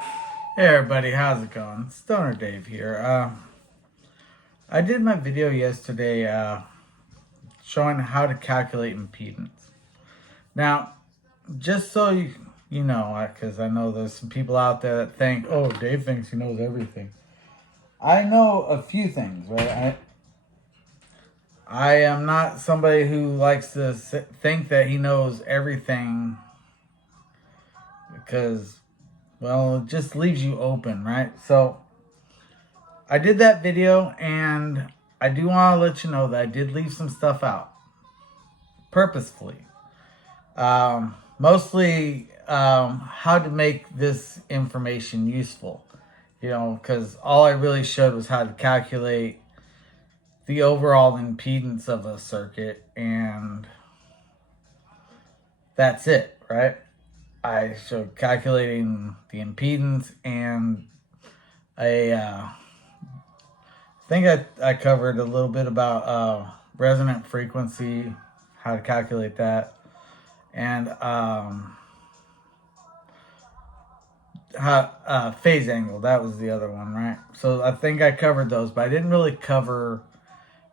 Hey everybody, how's it going? Stoner Dave here. I did my video yesterday showing how to calculate impedance. Now, just so you know, because I know there's some people out there that think, oh, Dave thinks he knows everything. I know a few things, right? I am not somebody who likes to think that he knows everything because, well, it just leaves you open, right? So, I did that video, and I do want to let you know that I did leave some stuff out purposefully. Mostly how to make this information useful, because all I really showed was how to calculate the overall impedance of a circuit, and that's it, right? I showed calculating the impedance and I think I covered a little bit about resonant frequency, how to calculate that, and how phase angle. That was the other one, right? So I think I covered those, but I didn't really cover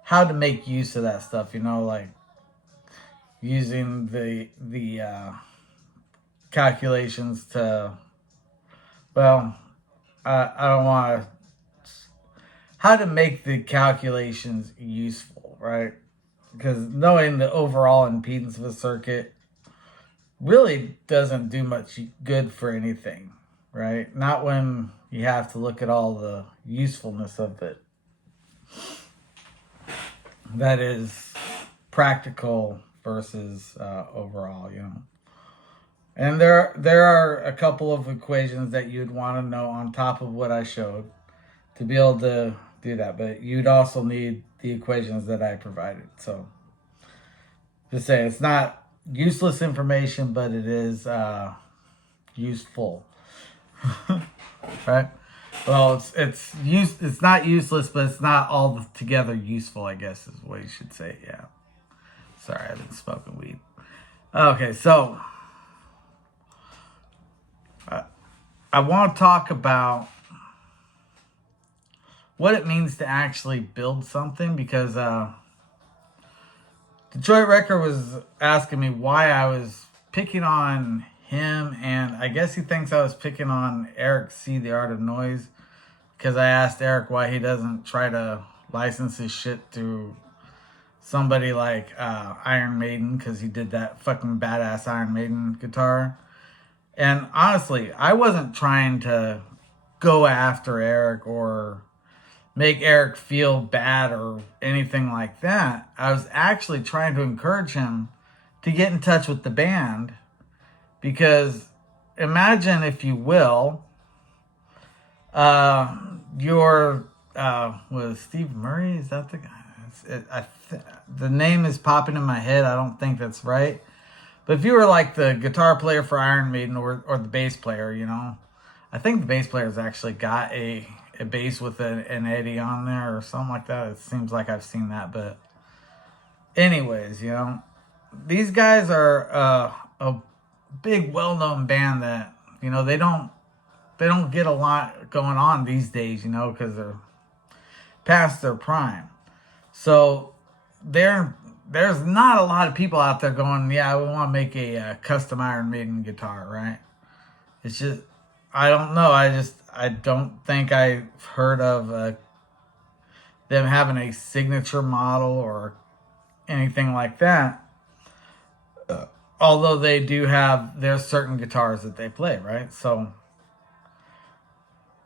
how to make use of that stuff. Like using the calculations to, well, I don't want to. How to make the calculations useful, right? Because knowing the overall impedance of a circuit really doesn't do much good for anything, right? Not when you have to look at all the usefulness of it. That is practical versus overall. And there are a couple of equations that you'd want to know on top of what I showed to be able to do that, but you'd also need the equations that I provided. So just say it's not useless information, but it is useful. Right? Well, it's not useless, but it's not all together useful, I guess is what you should say. Yeah. Sorry, I've been smoking weed. Okay, so I want to talk about what it means to actually build something, because Detroit Wrecker was asking me why I was picking on him, and I guess he thinks I was picking on Eric C. The Art of Noise, because I asked Eric why he doesn't try to license his shit through somebody like Iron Maiden, because he did that fucking badass Iron Maiden guitar. And honestly, I wasn't trying to go after Eric or make Eric feel bad or anything like that. I was actually trying to encourage him to get in touch with the band, because imagine, if you will, your was Steve Murray? Is that the guy? The name is popping in my head. I don't think that's right. But if you were like the guitar player for Iron Maiden, or the bass player, I think the bass player's actually got a bass with an Eddie on there or something like that. It seems like I've seen that. But anyways, these guys are a big, well-known band that, they don't get a lot going on these days, because they're past their prime. So there's not a lot of people out there going, yeah, we want to make a custom Iron Maiden guitar, right? It's just, I don't know. I don't think I've heard of them having a signature model or anything like that. Although they do have their certain guitars that they play, right? So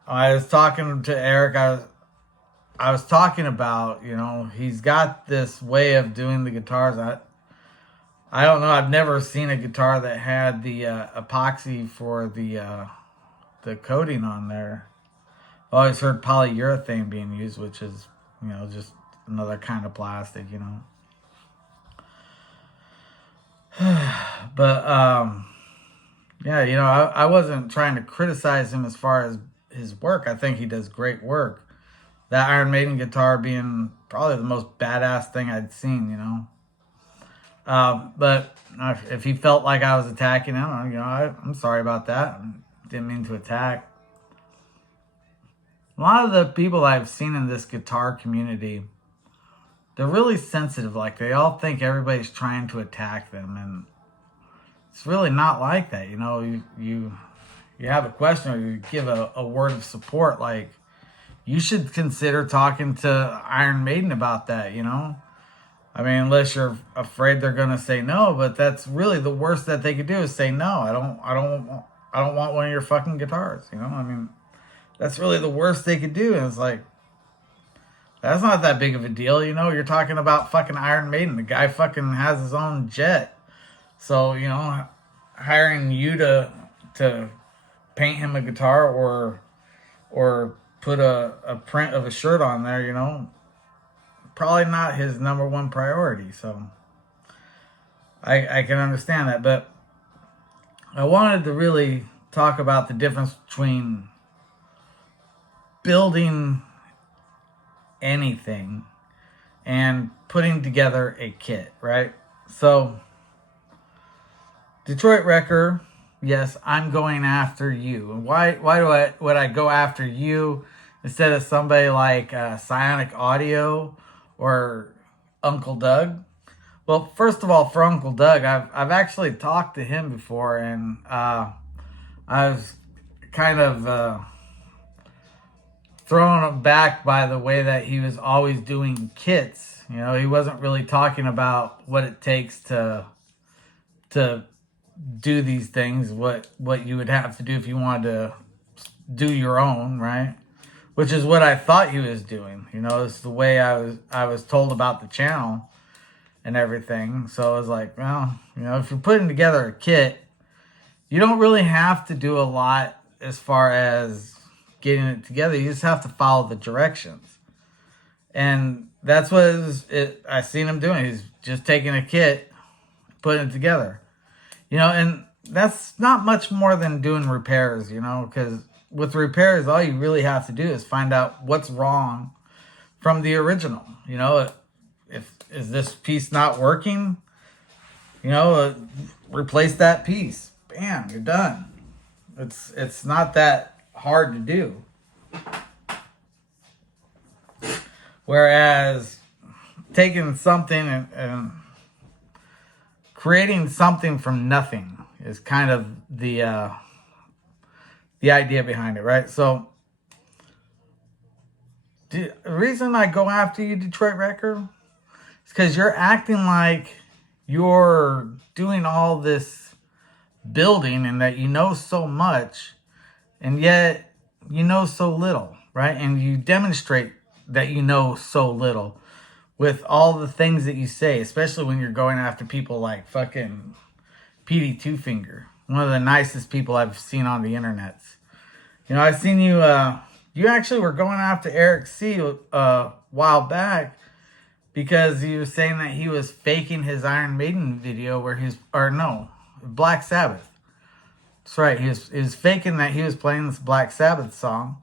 I was talking to Eric. I was talking about, he's got this way of doing the guitars. I don't know. I've never seen a guitar that had the epoxy for the coating on there. I always heard polyurethane being used, which is, just another kind of plastic, But, yeah, I wasn't trying to criticize him as far as his work. I think he does great work. That Iron Maiden guitar being probably the most badass thing I'd seen, But if he felt like I was attacking him, I'm sorry about that. Didn't mean to attack. A lot of the people I've seen in this guitar community, they're really sensitive. Like, they all think everybody's trying to attack them, and it's really not like that. You know, you have a question, or you give a word of support, like, you should consider talking to Iron Maiden about that, you know? I mean, unless you're afraid they're going to say no, but that's really the worst that they could do is say no. I don't want one of your fucking guitars, you know? I mean, that's really the worst they could do. And it's like, that's not that big of a deal, you know? You're talking about fucking Iron Maiden. The guy fucking has his own jet. So, you know, hiring you to paint him a guitar or put a print of a shirt on there, you know, probably not his number one priority. So I can understand that. But I wanted to really talk about the difference between building anything and putting together a kit, right? So Detroit Wrecker, yes, I'm going after you. And why would I go after you instead of somebody like Psionic Audio or Uncle Doug? Well, first of all, for Uncle Doug, I've actually talked to him before, and I was kind of thrown back by the way that he was always doing kits. You know, he wasn't really talking about what it takes to do these things, what you would have to do if you wanted to do your own, right? Which is what I thought he was doing. You know, it's the way I was told about the channel and everything. So I was like, well, you know, if you're putting together a kit, you don't really have to do a lot as far as getting it together. You just have to follow the directions. And that's what I seen him doing. He's just taking a kit, putting it together. You know, and that's not much more than doing repairs, you know, because with repairs, all you really have to do is find out what's wrong from the original. You know, is this piece not working? You know, replace that piece. Bam, you're done. It's not that hard to do. Whereas taking something and creating something from nothing is kind of the idea behind it, right? So the reason I go after you, Detroit Wrecker, is because you're acting like you're doing all this building and that you know so much, and yet you know so little, right? And you demonstrate that you know so little with all the things that you say, especially when you're going after people like fucking PD Two Finger, one of the nicest people I've seen on the internet. You know, I've seen you, you actually were going after Eric C. a while back because he was saying that he was faking his Iron Maiden video Black Sabbath. That's right, he was faking that he was playing this Black Sabbath song.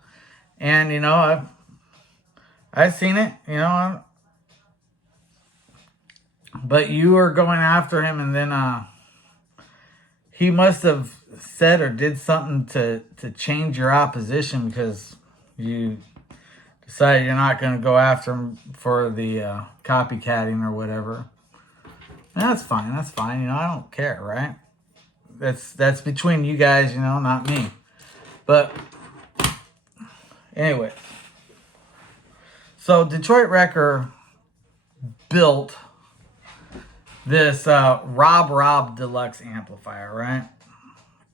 And, you know, I've seen it, you know, but you were going after him, and then he must have said or did something to change your opposition because you decided you're not going to go after him for the copycatting or whatever. And that's fine. That's fine. You know, I don't care, right? That's between you guys, you know, not me. But anyway, so Detroit Wrecker built this Rob deluxe amplifier, right?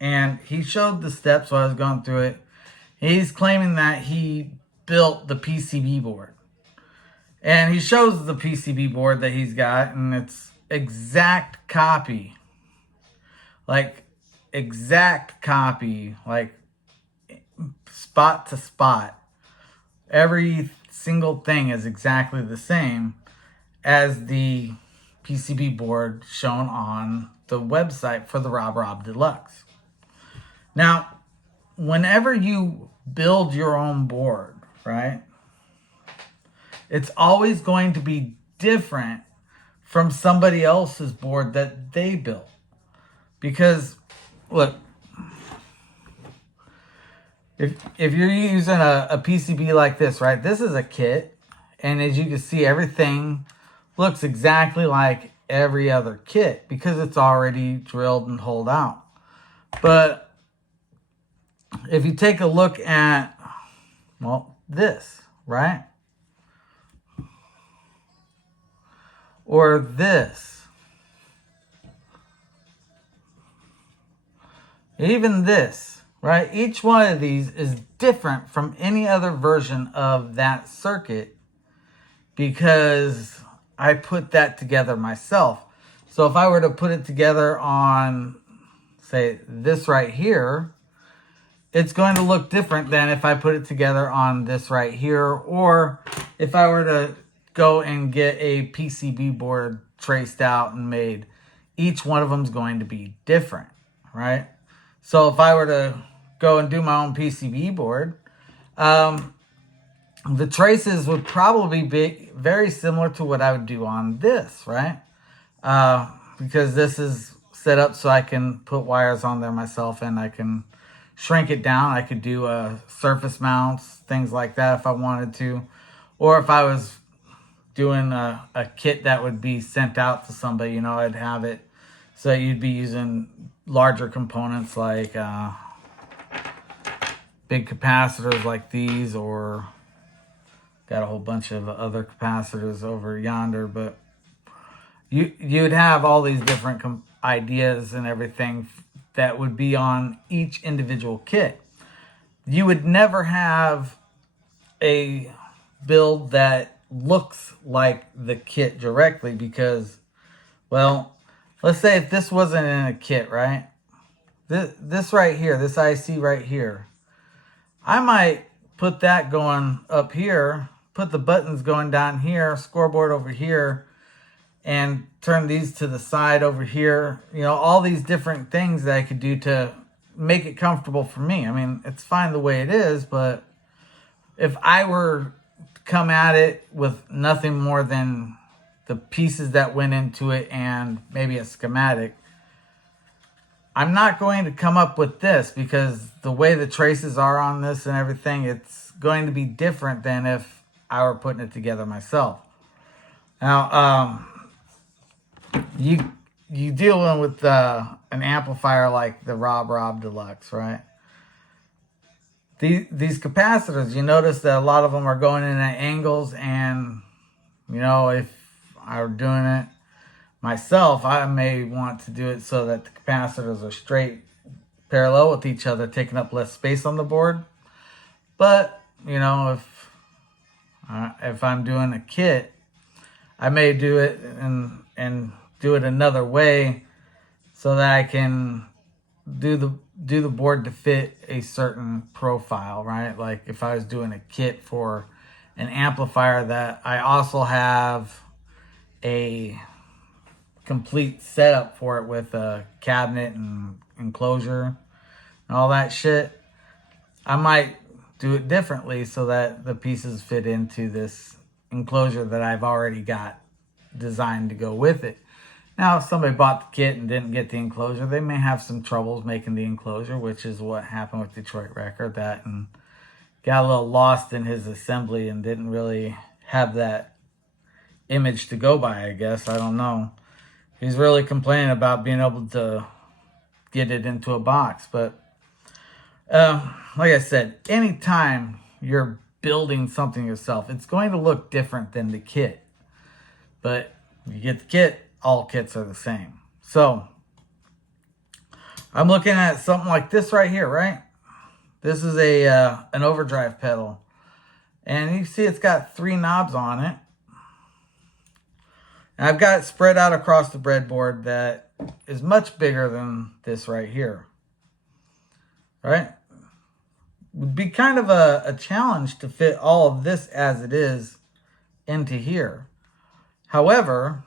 And he showed the steps while I was going through it. He's claiming that he built the PCB board. And he shows the PCB board that he's got, and it's exact copy. Like, exact copy, like spot to spot. Every single thing is exactly the same as the PCB board shown on the website for the Rob Deluxe. Now, whenever you build your own board, right, it's always going to be different from somebody else's board that they built. Because, look, if you're using a PCB like this, right? This is a kit, and as you can see, everything looks exactly like every other kit because it's already drilled and holed out. But if you take a look at, well, this, right? Or this. Even this, right? Each one of these is different from any other version of that circuit because I put that together myself. So if I were to put it together on, say, this right here, it's going to look different than if I put it together on this right here, or if I were to go and get a PCB board traced out and made. Each one of them is going to be different, right? So if I were to go and do my own PCB board, the traces would probably be very similar to what I would do on this, right? Because this is set up so I can put wires on there myself, and I can shrink it down. I could do surface mounts, things like that if I wanted to. Or if I was doing a kit that would be sent out to somebody, I'd have it so you'd be using larger components like big capacitors like these, or got a whole bunch of other capacitors over yonder. But you'd have all these different ideas and everything that would be on each individual kit. You would never have a build that looks like the kit directly because, well, let's say if this wasn't in a kit, right? This right here, this IC right here, I might put that going up here, put the buttons going down here, scoreboard over here, and turn these to the side over here. All these different things that I could do to make it comfortable for me. I mean, it's fine the way it is, but if I were to come at it with nothing more than the pieces that went into it and maybe a schematic, I'm not going to come up with this because the way the traces are on this and everything, it's going to be different than if I were putting it together myself. Now, you dealing with an amplifier like the Rob Deluxe, right? These capacitors, you notice that a lot of them are going in at angles, and if I were doing it myself, I may want to do it so that the capacitors are straight parallel with each other, taking up less space on the board. But if I'm doing a kit, I may do it and do it another way so that I can do the board to fit a certain profile, right? Like if I was doing a kit for an amplifier that I also have a complete setup for it with a cabinet and enclosure and all that shit, I might do it differently so that the pieces fit into this enclosure that I've already got designed to go with it. Now, if somebody bought the kit and didn't get the enclosure, they may have some troubles making the enclosure, which is what happened with Detroit Record. That and got a little lost in his assembly and didn't really have that image to go by, I guess. I don't know. He's really complaining about being able to get it into a box. But like I said, anytime you're building something yourself, it's going to look different than the kit. But you get the kit, all kits are the same. So I'm looking at something like this right here, right? This is an overdrive pedal. And you see it's got 3 knobs on it. And I've got it spread out across the breadboard that is much bigger than this right here. Right? Would be kind of a challenge to fit all of this as it is into here. However,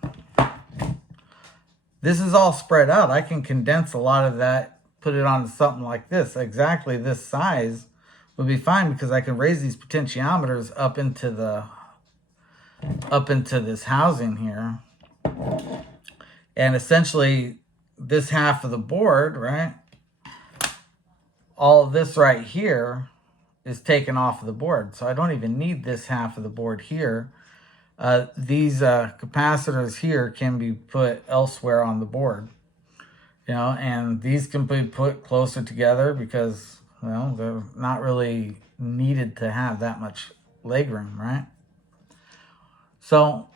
this is all spread out. I can condense a lot of that, put it onto something like this. Exactly this size would be fine because I can raise these potentiometers up into this housing here. And essentially this half of the board, right? All of this right here is taken off of the board. So I don't even need this half of the board here. These capacitors here can be put elsewhere on the board, and these can be put closer together because, well, they're not really needed to have that much legroom, right? So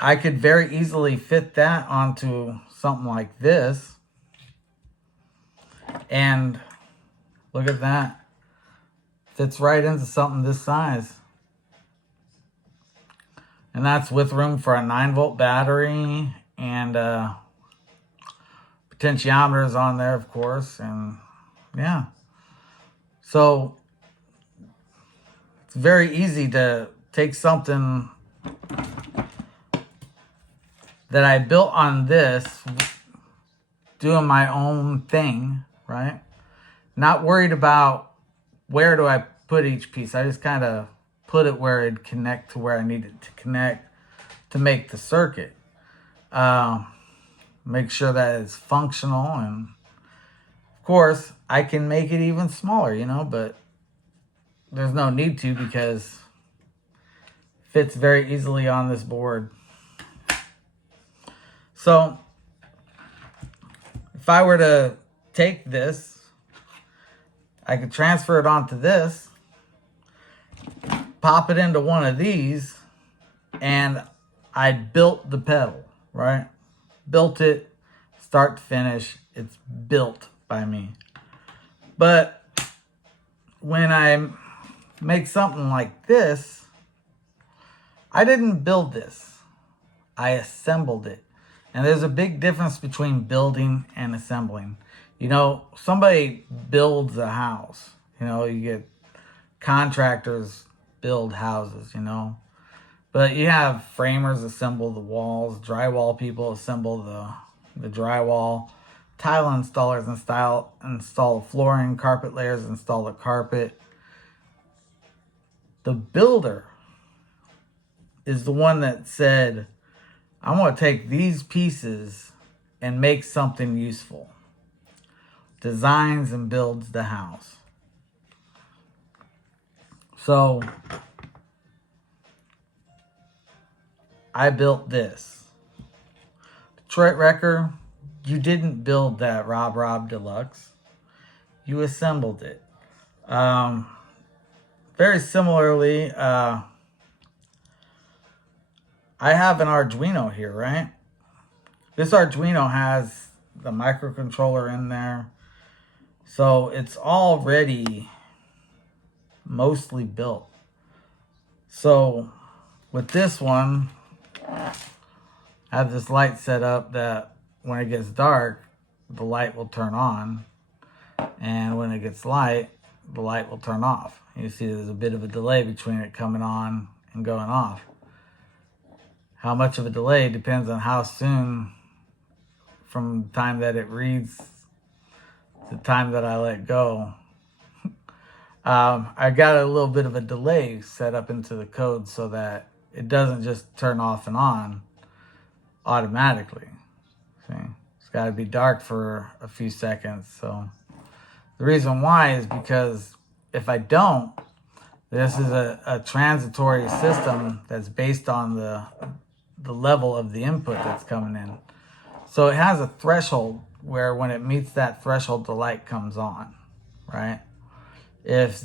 I could very easily fit that onto something like this. And look at that. Fits right into something this size. And that's with room for a 9-volt battery and potentiometers on there, of course. And yeah. So it's very easy to take something that I built on this, doing my own thing, right? Not worried about where do I put each piece. I just kind of put it where it'd connect to where I need it to connect to make the circuit. Make sure that it's functional, and of course I can make it even smaller, but there's no need to because it fits very easily on this board. So if I were to take this, I could transfer it onto this, pop it into one of these, and I built the pedal, right? Built it, start to finish. It's built by me. But when I make something like this, I didn't build this. I assembled it. And there's a big difference between building and assembling. Somebody builds a house. You get contractors build houses, But you have framers assemble the walls, drywall people assemble the drywall, tile installers install the flooring, carpet layers install the carpet. The builder is the one that said, I want to take these pieces and make something useful. Designs and builds the house. So I built this. Detroit Wrecker, you didn't build that Rob Deluxe. You assembled it. Very similarly, I have an Arduino here, right? This Arduino has the microcontroller in there. So it's already mostly built. So with this one, I have this light set up that when it gets dark, the light will turn on. And when it gets light, the light will turn off. You see there's a bit of a delay between it coming on and going off. How much of a delay depends on how soon from the time that it reads to the time that I let go. I got a little bit of a delay set up into the code so that it doesn't just turn off and on automatically. See? It's got to be dark for a few seconds. So the reason why is because if I don't, this is a transitory system that's based on the level of the input that's coming in. So it has a threshold where when it meets that threshold, the light comes on, right? If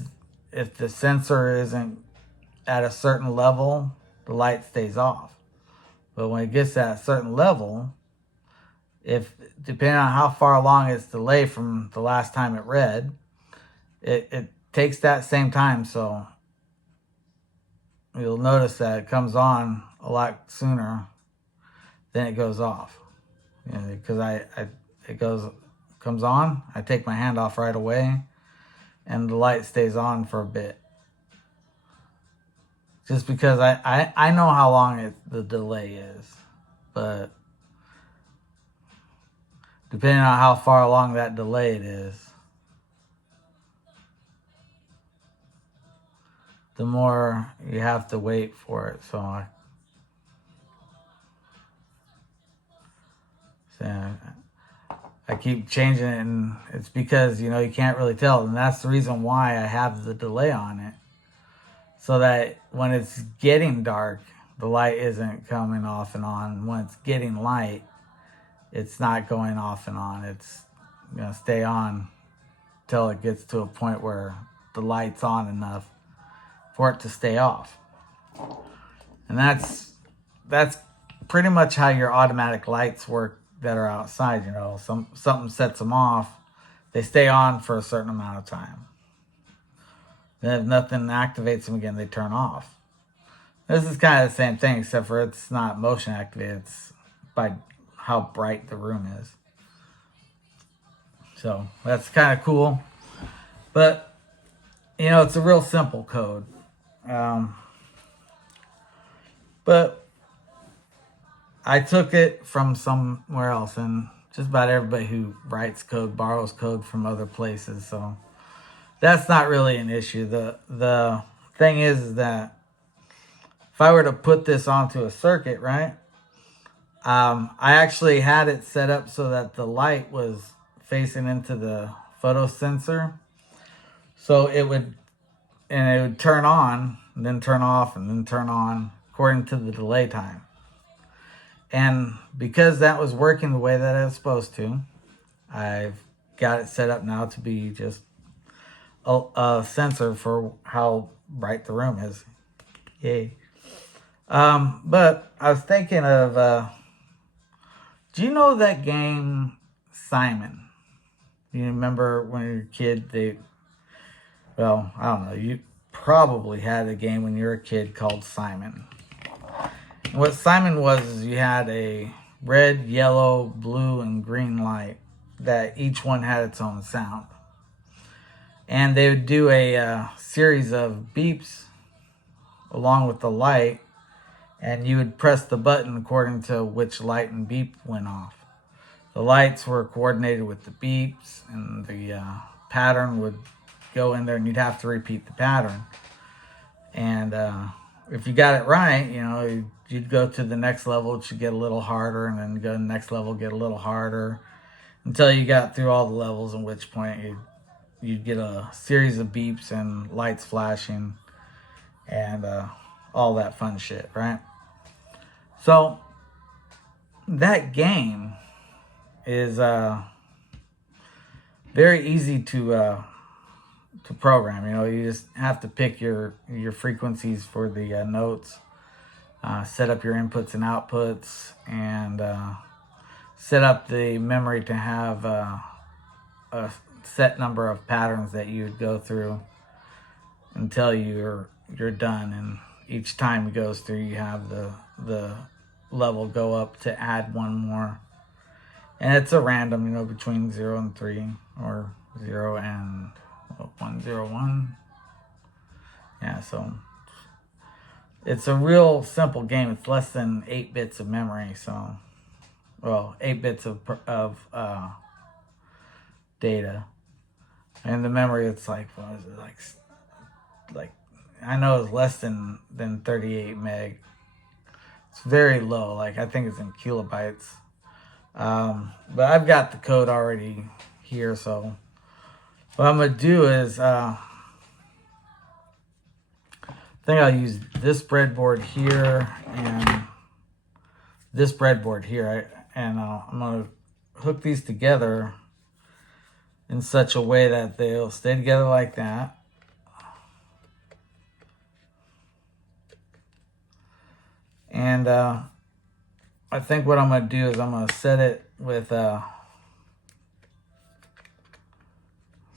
the sensor isn't at a certain level, the light stays off. But when it gets at a certain level, depending on how far along it's delayed from the last time it read, it takes that same time. So you'll notice that it comes on a lot sooner than it goes off. Because it comes on, I take my hand off right away, and the light stays on for a bit. Just because I know how long the delay is. But depending on how far along that delay it is, the more you have to wait for it. So I keep changing it, and it's because, you can't really tell. And that's the reason why I have the delay on it. So that when it's getting dark, the light isn't coming off and on. When it's getting light, it's not going off and on. It's going to stay on till it gets to a point where the light's on enough for it to stay off. And that's pretty much how your automatic lights work that are outside. Something sets them off, they stay on for a certain amount of time. Then if nothing activates them again, they turn off. This is kind of the same thing, except for it's not motion activated. It's by how bright the room is. So that's kind of cool. But, it's a real simple code. But I took it from somewhere else, and just about everybody who writes code borrows code from other places. So that's not really an issue. The thing is that if I were to put this onto a circuit, right? I actually had it set up so that the light was facing into the photo sensor. So it would turn on, and then turn off, and then turn on according to the delay time. And because that was working the way that it was supposed to, I've got it set up now to be just a sensor for how bright the room is. Yay. But I was thinking of, do you know that game Simon? You remember when you were a kid, I don't know, you probably had a game when you were a kid called Simon. And what Simon was is you had a red, yellow, blue, and green light that each one had its own sound. And they would do a series of beeps along with the light, and you would press the button according to which light and beep went off. The lights were coordinated with the beeps, and the pattern would go in there, and you'd have to repeat the pattern. And if you got it right, you'd go to the next level, which would get a little harder, and then go to the next level, get a little harder, until you got through all the levels, at which point you'd get a series of beeps and lights flashing and all that fun shit, right? So that game is very easy to program. You just have to pick your frequencies for the notes, set up your inputs and outputs, and set up the memory to have a set number of patterns that you would go through until you're done. And each time it goes through, you have the level go up to add one more. And it's a random, between 0 and 3, or 0 and 101. Yeah, so it's a real simple game. It's less than 8 bits of memory, 8 bits of data. And the memory, it's like, what is it, like I know it's less than 38 meg. It's very low, I think it's in kilobytes. But I've got the code already here, so what I'm going to do is, I think I'll use this breadboard here and this breadboard here. And I'm going to hook these together in such a way that they'll stay together like that. And I think what I'm going to do is I'm going to set it with, so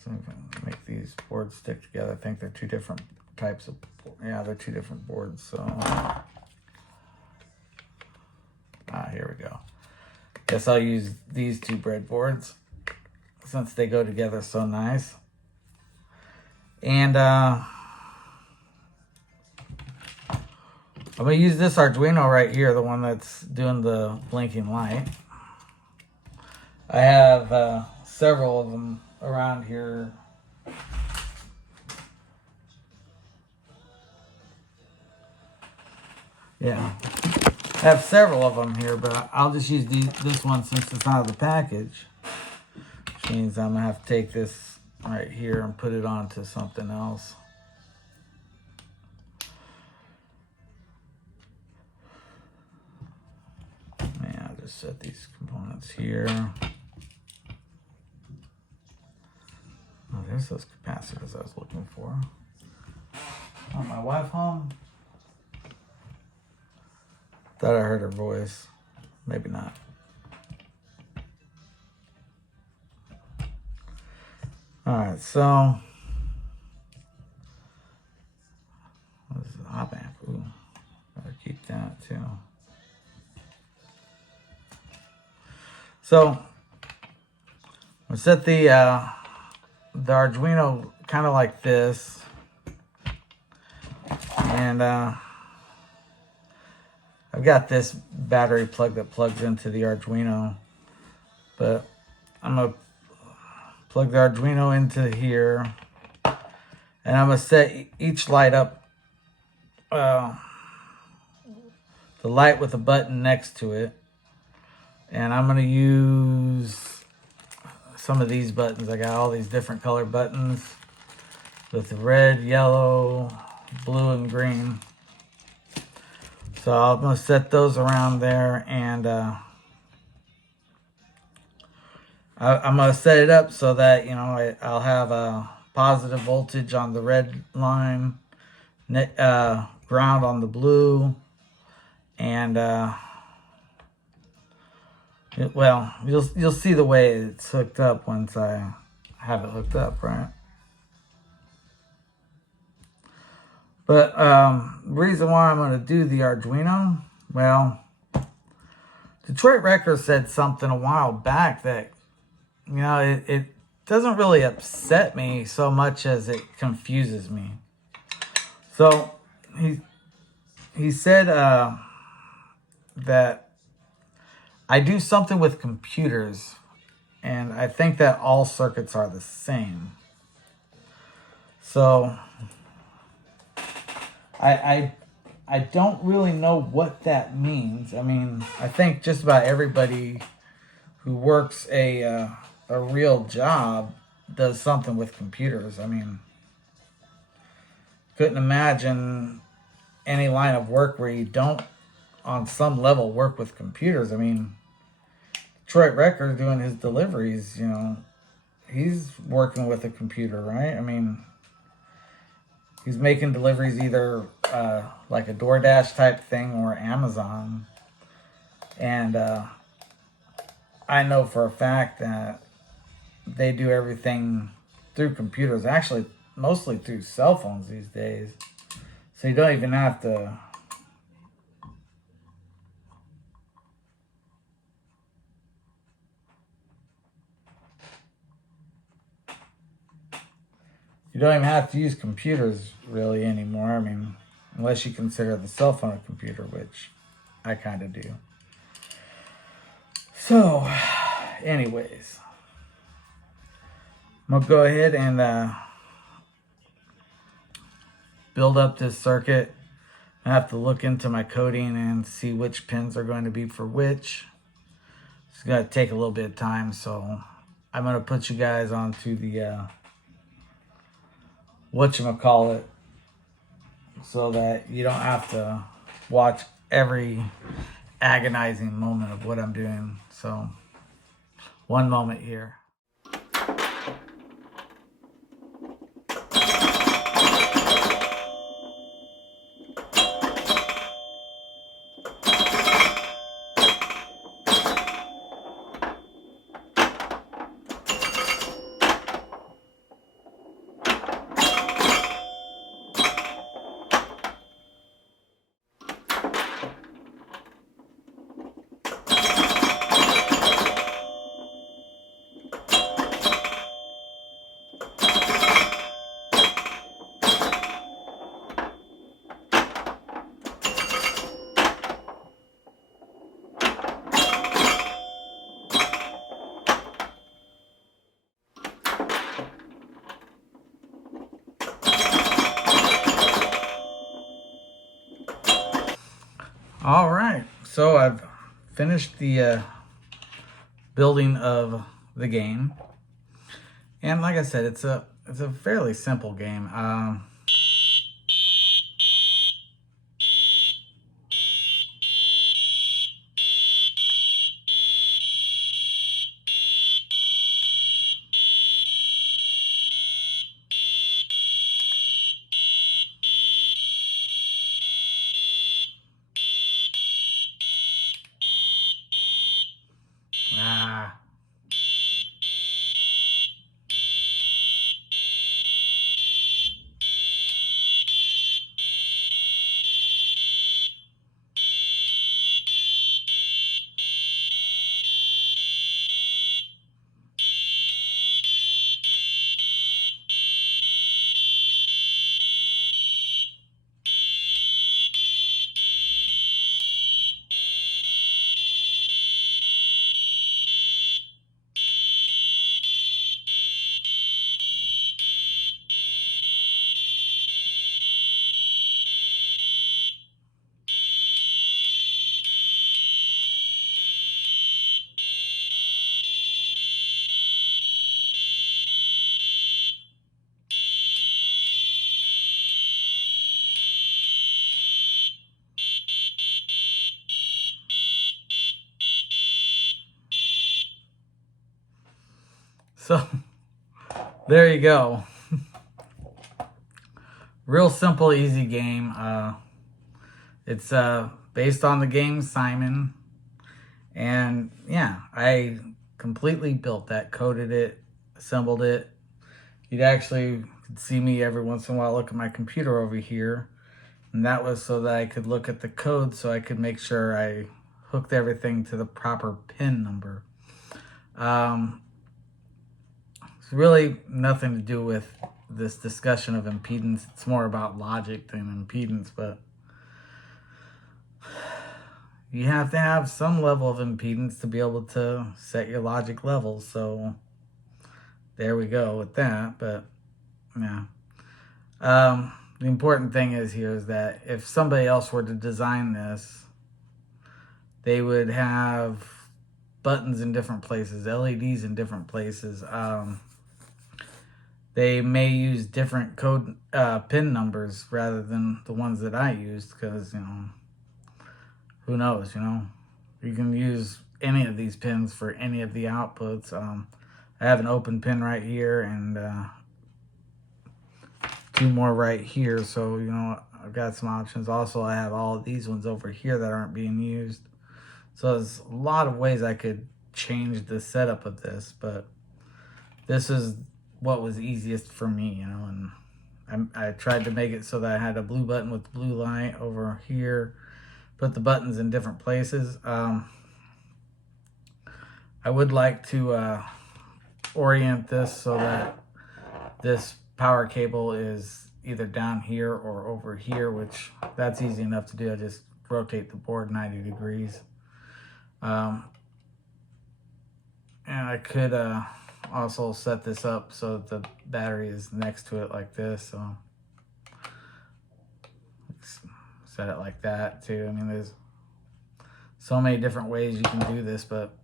if I can make these boards stick together. I think they're two different types of, they're two different boards. So, here we go. Guess I'll use these two breadboards since they go together so nice. And I'm going to use this Arduino right here, the one that's doing the blinking light. I have several of them around here. Yeah, I have several of them here, but I'll just use this one since it's out of the package. Which means I'm gonna have to take this right here and put it onto something else. Yeah, I'll just set these components here. Oh, there's those capacitors I was looking for. Oh, my wife home? Thought I heard her voice. Maybe not. Alright, so what is the op amp? Ooh, gotta keep that too. So I set the Arduino kind of like this, and I've got this battery plug that plugs into the Arduino, but I'm gonna plug the Arduino into here, and I'm gonna set each light up, the light with a button next to it, and I'm gonna use some of these buttons. I got all these different color buttons with red, yellow, blue, and green. So I'm gonna set those around there, and I'm gonna set it up so that, you know, I'll have a positive voltage on the red line, ground on the blue, and well, you'll see the way it's hooked up once I have it hooked up, right? But the reason why I'm going to do the Arduino, well, Detroit Records said something a while back that, you know, it doesn't really upset me so much as it confuses me. So he said that I do something with computers, and I think that all circuits are the same. So I don't really know what that means. I mean, I think just about everybody who works a real job does something with computers. I mean, couldn't imagine any line of work where you don't, on some level, work with computers. I mean, Detroit Records doing his deliveries, you know, he's working with a computer, right? I mean, he's making deliveries either like a DoorDash type thing or Amazon. And I know for a fact that they do everything through computers, actually mostly through cell phones these days. So you don't even have to use computers really anymore. I mean, unless you consider the cell phone a computer, which I kind of do. So, anyways, I'm gonna go ahead and build up this circuit. I have to look into my coding and see which pins are going to be for which. It's gonna take a little bit of time, so I'm gonna put you guys onto the whatchamacallit, so that you don't have to watch every agonizing moment of what I'm doing. So, one moment here. All right, so I've finished the building of the game, And like I said, it's a fairly simple game. Ah. So there you go. Real simple, easy game. It's based on the game Simon. And yeah, I completely built that, coded it, assembled it. You'd actually could see me every once in a while look at my computer over here. And that was so that I could look at the code so I could make sure I hooked everything to the proper pin number. It's really nothing to do with this discussion of impedance. It's more about logic than impedance, but you have to have some level of impedance to be able to set your logic levels. So there we go with that. But yeah, the important thing is that if somebody else were to design this, they would have buttons in different places, LEDs in different places. They may use different code pin numbers rather than the ones that I used, because, you know, who knows, you know. You can use any of these pins for any of the outputs. I have an open pin right here and two more right here, so, you know, I've got some options. Also, I have all of these ones over here that aren't being used. So there's a lot of ways I could change the setup of this, but this is what was easiest for me, you know. And I tried to make it so that I had a blue button with blue light over here, put the buttons in different places. I would like to orient this so that this power cable is either down here or over here, which that's easy enough to do. I just rotate the board 90 degrees. And I could also set this up so that the battery is next to it like this. So set it like that too. I mean, there's so many different ways you can do this, but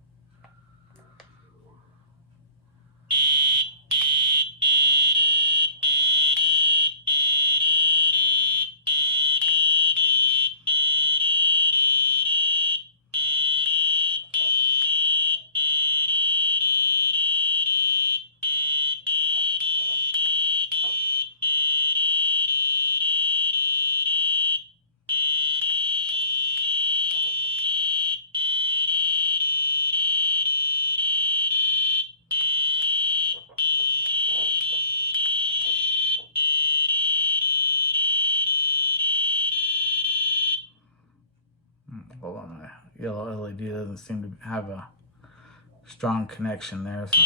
hold on, my yellow LED doesn't seem to have a strong connection there. So.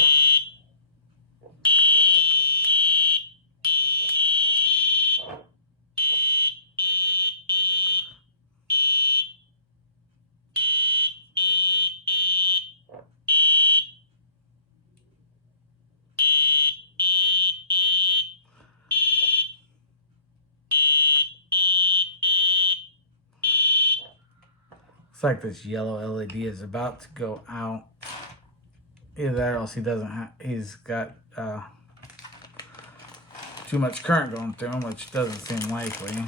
Looks like this yellow LED is about to go out. Either that or else he doesn't have, he's got too much current going through them, which doesn't seem likely.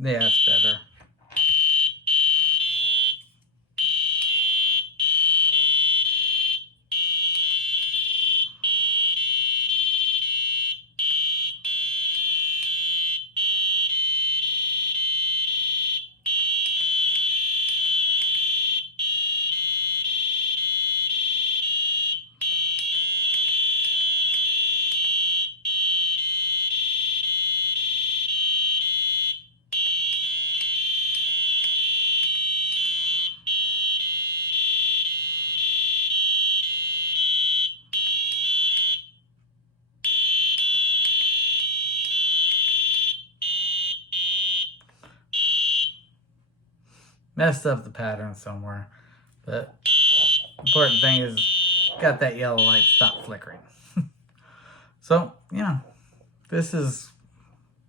Yeah, that's better. Messed up the pattern somewhere, but the important thing is got that yellow light stop flickering. So yeah, this is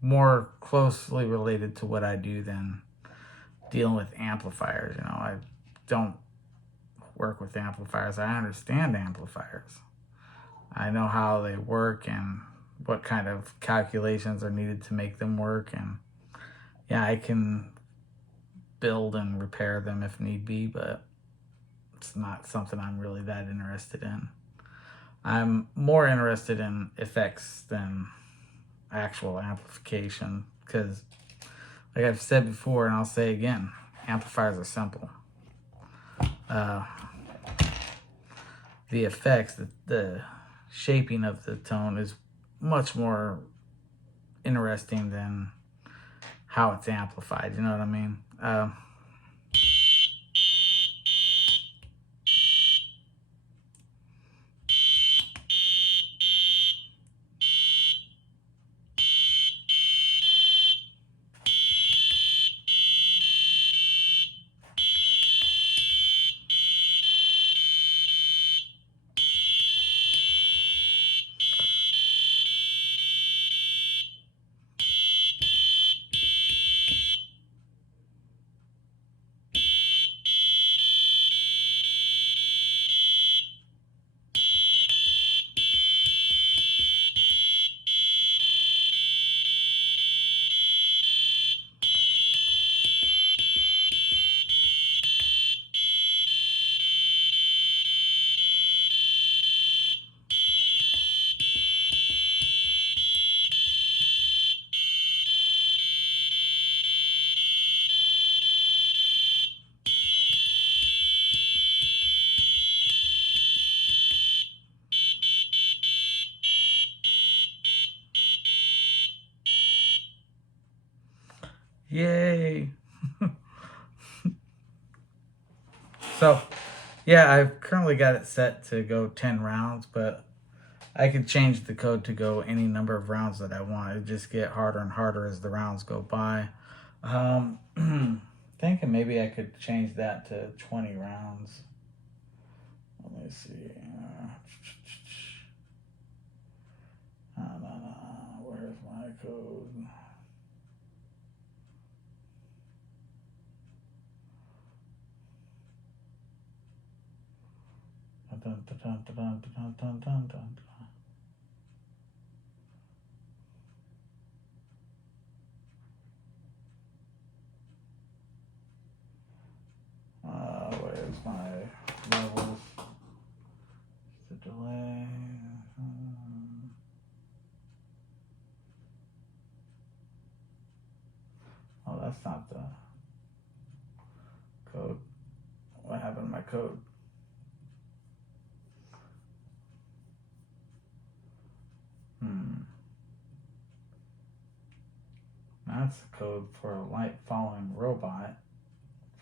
more closely related to what I do than dealing with amplifiers. You know, I don't work with amplifiers. I understand amplifiers. I know how they work and what kind of calculations are needed to make them work, and yeah, I can build and repair them if need be, but it's not something I'm really that interested in. I'm more interested in effects than actual amplification because, like I've said before and I'll say again, amplifiers are simple. The effects, the shaping of the tone is much more interesting than how it's amplified. You know what I mean? Yay! So, yeah, I've currently got it set to go 10 rounds, but I could change the code to go any number of rounds that I want. It just get harder and harder as the rounds go by. Thinking maybe I could change that to 20 rounds. Let me see. Where's my code? Dun, dun, dun, dun, dun, dun, dun, dun, dun. Where's my levels? The delay. Oh, that's not the code. What happened to my code? That's the code for a light following robot.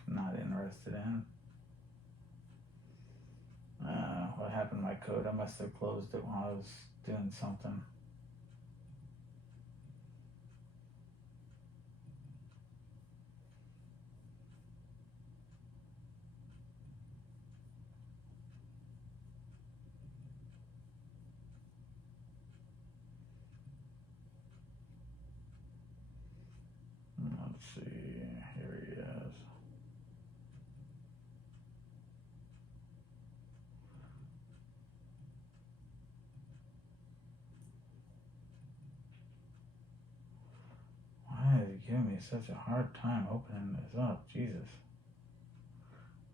I'm not interested in. What happened to my code? I must have closed it while I was doing something. me such a hard time opening this up. Jesus.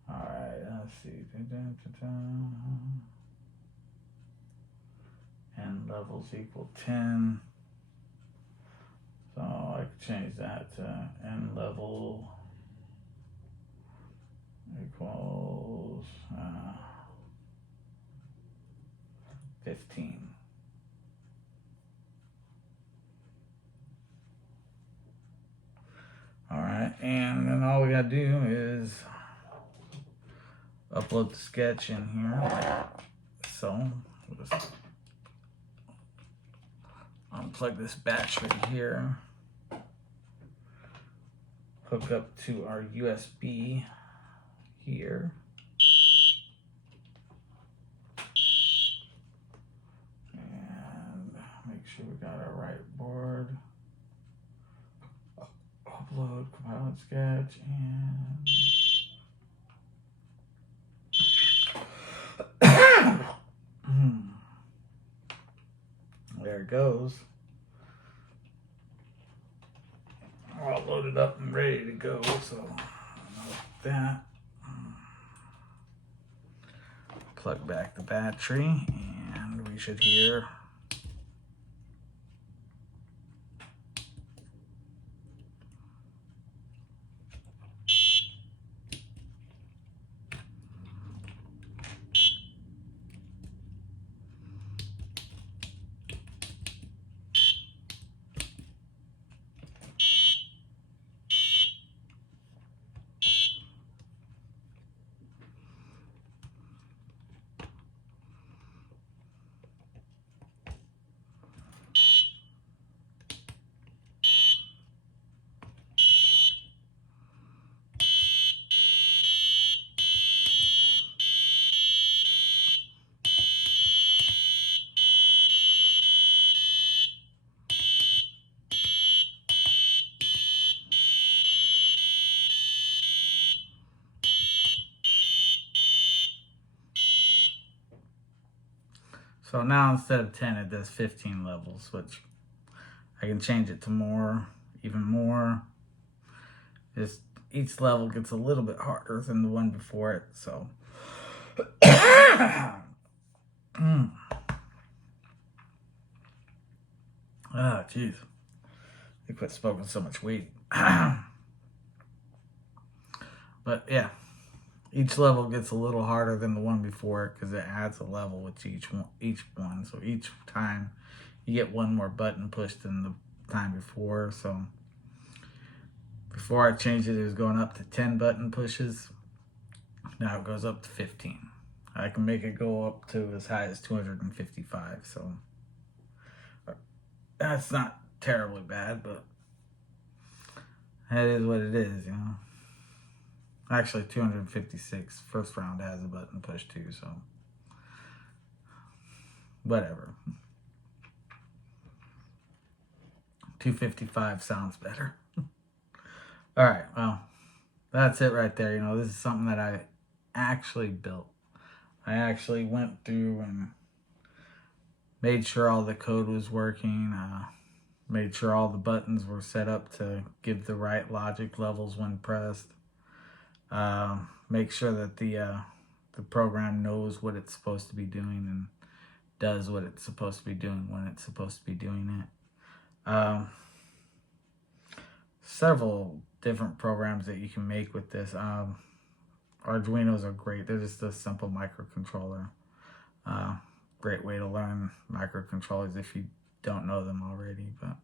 Alright, let's see. N levels equal 10. So I could change that to N level equals 15. Alright, and then all we gotta do is upload the sketch in here, like so. We'll just unplug this battery here, hook up to our USB here, and make sure we got our right board. Upload compile sketch, and there it goes. All loaded up and ready to go. So that, plug back the battery, and we should hear. So now instead of 10, it does 15 levels, which I can change it to more, even more. Just each level gets a little bit harder than the one before it, so. Ah, jeez. I quit smoking so much weed. But yeah. Each level gets a little harder than the one before it because it adds a level with each one. So each time you get one more button pushed than the time before. So before I changed it, it was going up to 10 button pushes. Now it goes up to 15. I can make it go up to as high as 255. So that's not terribly bad, but that is what it is, you know. Actually, 256. First round has a button push too, so whatever. 255 sounds better. All right, well, that's it right there. You know, this is something that I actually built. I actually went through and made sure all the code was working, made sure all the buttons were set up to give the right logic levels when pressed. Make sure that the program knows what it's supposed to be doing and does what it's supposed to be doing when it's supposed to be doing it. Several different programs that you can make with this. Arduinos are great. They're just a simple microcontroller. Great way to learn microcontrollers if you don't know them already. But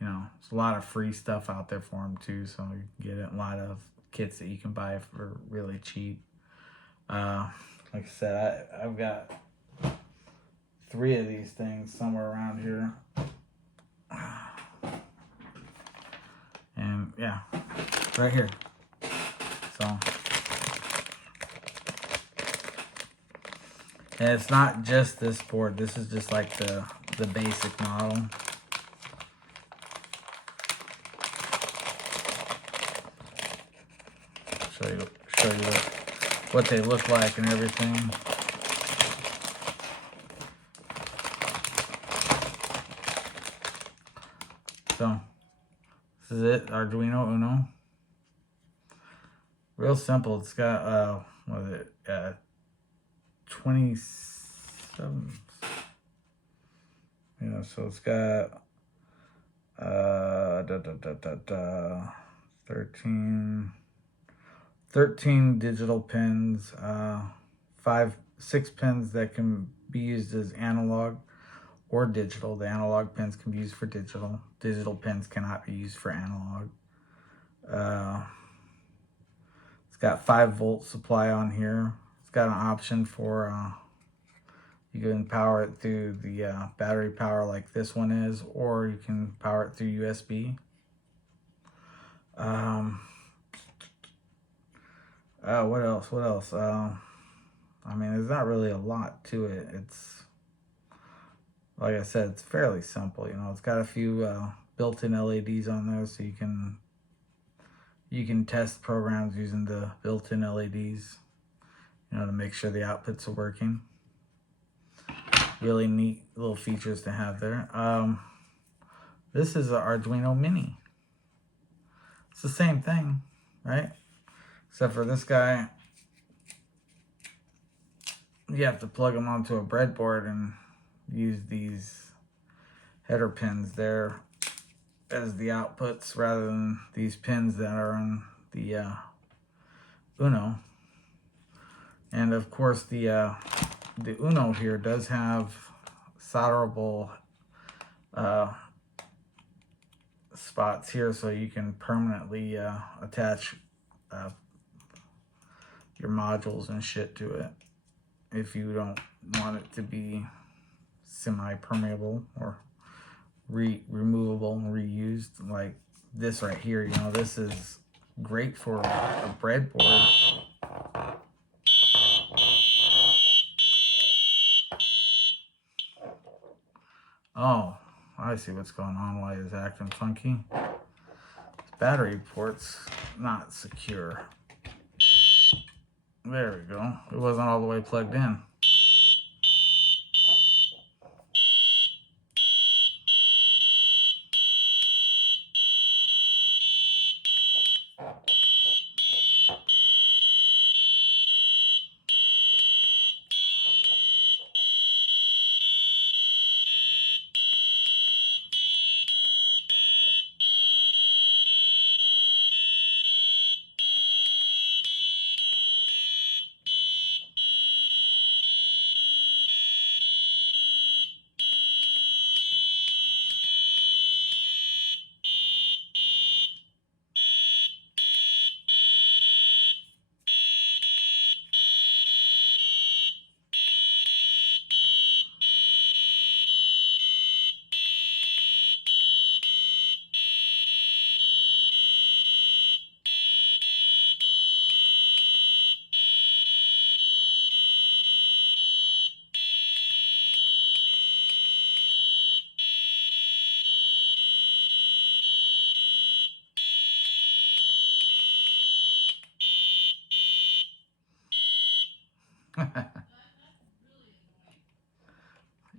you know, there's a lot of free stuff out there for them too, so you can get a lot of kits that you can buy for really cheap. Like I said, I've got 3 of these things somewhere around here. And yeah, right here. So, and it's not just this board. This is just like the basic model. Show you what they look like and everything. So this This is it, Arduino Uno. Real simple. It's got, what is it, 27, so it's got, 13 digital pins, 6 pins that can be used as analog or digital. The analog pins can be used for digital. Digital pins cannot be used for analog. It's got 5-volt supply on here. It's got an option for you can power it through the battery power like this one is, or you can power it through USB. What else? I mean, there's not really a lot to it. It's, like I said, it's fairly simple. It's got a few built-in LEDs on there, so you can test programs using the built-in LEDs, to make sure the outputs are working. Really neat little features to have there. This is an Arduino Mini. It's the same thing, right? Except for this guy, you have to plug them onto a breadboard and use these header pins there as the outputs rather than these pins that are on the Uno. And of course the Uno here does have solderable spots here, so you can permanently attach your modules and shit to it if you don't want it to be semi-permeable or removable and reused, like this right here. This is great for a breadboard. Oh, I see what's going on, why it's acting funky. This battery port's not secure. There we go. It wasn't all the way plugged in.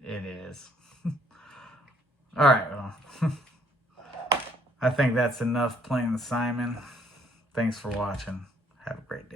It is. All right, well, I think that's enough playing Simon. Thanks for watching. Have a great day.